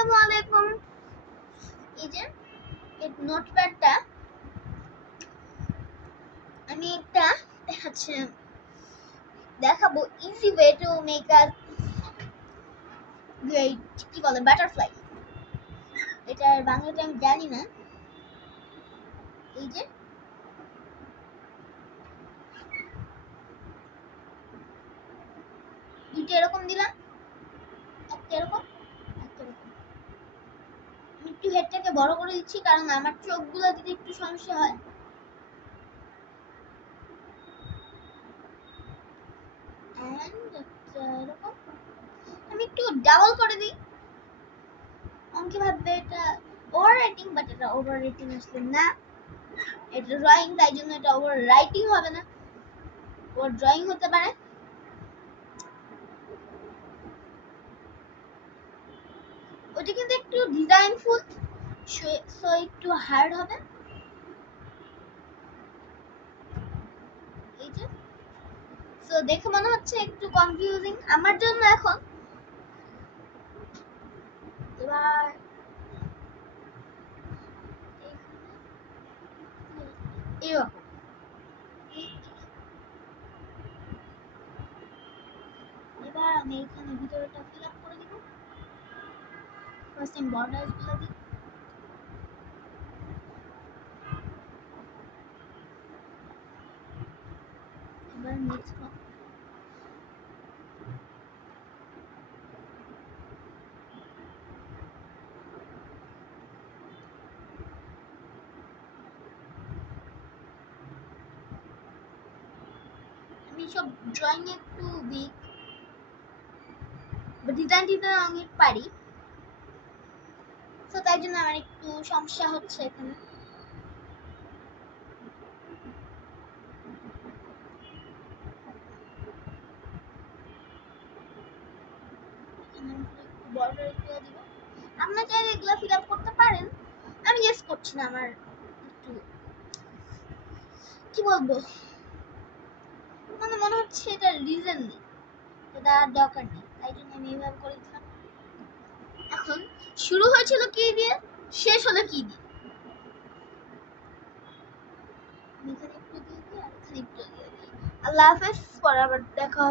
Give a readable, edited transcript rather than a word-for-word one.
আসসালামু আলাইকুম। এই যে এই নোটপ্যাডটা আমি একটা দেখাবো easy way to make a great কি বলে বাটারফ্লাই। এটার বাংলাটা আমি জানি না। এই যে দুটো এরকম দিলাম, একটা এরকম, একটা এরকম। আমি একটু হেডটাকে বড় করে দিচ্ছি কারণ আমার চোখগুলো দিতে একটু সমস্যা হয়। এরকম আমি একটু ডাবল করে দিই। অঙ্কে ভাববে এটা ওভার রাইটিং, বাট এটা ওভার রাইটিং আসলে না। এটা ড্রয়িং, তাই জন্য এটা ওভার রাইটিং হবে না, ওভার ড্রয়িং হতে পারে। ওটা কিন্তু একটু ডিজাইনফুল, সো একটু হার্ড হবে। এই যে সো দেখে মনে হচ্ছে একটু কনফিউজিং আমার জন্য এখন। এবার এরকম এবার আমি এখানে ভিতরটা ফিল আপ করে দিব। ফার্স্ট টাইম বর্ডারস গুলো দিই। এবার নেক্সট আমি সব ড্রয়িং একটু উইক, ডিজাইন দিতে আমি পারি, তো তাই জন্য আমার একটু সমস্যা হচ্ছে এখানে। বর্ডার গুলো দিব। আপনারা চাইলে এগুলো ফিল আপ করতে পারেন, আমি ইয়েস করছি না। আমার একটু কি বলবো, মানে মনে হচ্ছে এটা রিজন নেই, এটা দরকার নেই, তাই জন্য আমি এইভাবে করে দিলাম। এখন শুরু হয়েছিল কি দিয়ে, শেষ হলো কি দিয়ে। এখানে একটু দিয়ে দিই আর এখানে একটু দিয়ে দিই। আল্লাহ হাফেজ, পরে আবার দেখা হবে।